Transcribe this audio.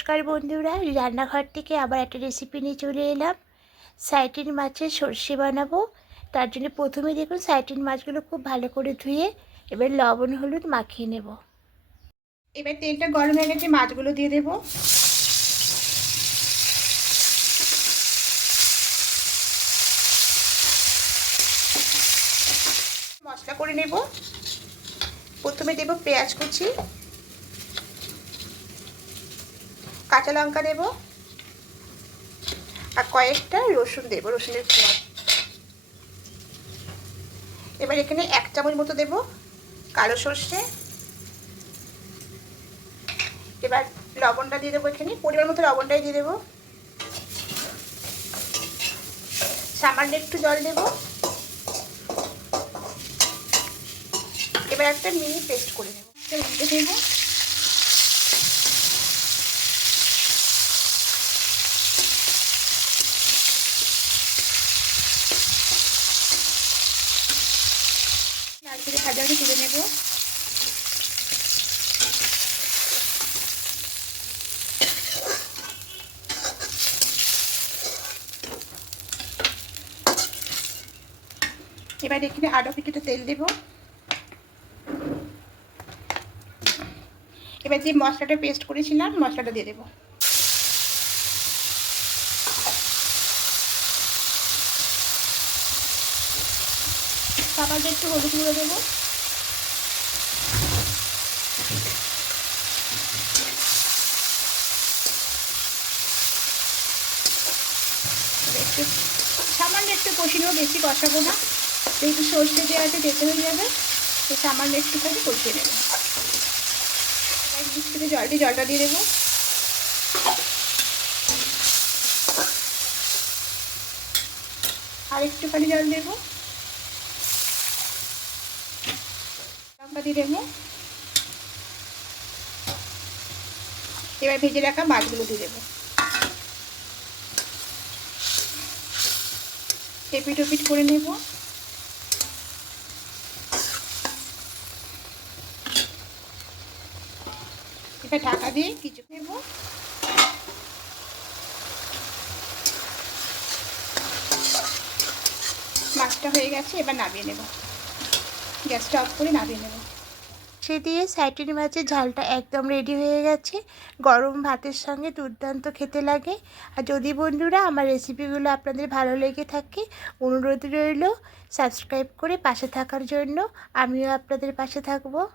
নমস্কার বন্ধুরা, রান্নাঘর থেকে আবার একটা রেসিপি নিয়ে চলে এলাম। সাইটিন মাছের সর্ষে বানাবো। তার জন্য প্রথমে দেখুন সাইটিন মাছগুলো খুব ভালো করে ধুয়ে এবার লবণ, হলুদ মাখিয়ে নেব। এবার তেলটা গরম হয়ে গেছে, মাছগুলো দিয়ে দেবো। মশলা করে নেব। প্রথমে দেব পেঁয়াজ কুচি। কাঁচা লঙ্কা দেব আর কয়েকটা রসুন দেব, রসুনের কোয়া এবার এখানে এক চামচ মতো দেব কালো সর্ষে। এবার লবণটা দিয়ে দেবো এখানে, পরিমাণ মতো লবণটাই দিয়ে দেবো। সামান্য একটু জল দেব। এবার একটা মিনি পেস্ট করে নেব। দেবো লাল করে ভাজা হলে তুলে নেব। এবার এখানে আরও কিছুটা তেল দেব। এবার যে মশলাটা পেস্ট করেছিলাম, মশলাটা দিয়ে দেবো। সামান্য একটু হলুদ গুঁড়ো দেবো। একটু সামান্য একটু কষি নেব বেশি কষাবো না। যেহেতু সর্ষে দেওয়া আছে যেতে হয়ে যাবে, তো সামান্য একটুখানি কষিয়ে নেব। থেকে জল দিয়ে জলটা দিয়ে দেবো। আর একটুখানি জল দেবো। লঙ্কা দেবো। এবার ভেজে রাখা মাছগুলো দিয়ে দেবো। এপিট ওপিট করে নেব। এবার ঢাকা দিয়ে কিছু নেব। মাছটা হয়ে গেছে, এবার নামিয়ে নেব। গ্যাসটা অফ করে নামিয়ে নেব। সে দিয়ে স্যাটিন মাছের ঝালটা একদম রেডি হয়ে গেছে। গরম ভাতের সঙ্গে দুর্দান্ত খেতে লাগে। আর যদি বন্ধুরা আমার রেসিপিগুলো আপনাদের ভালো লেগে থাকে, অনুরোধ রইল সাবস্ক্রাইব করে পাশে থাকার জন্য। আমিও আপনাদের পাশে থাকব।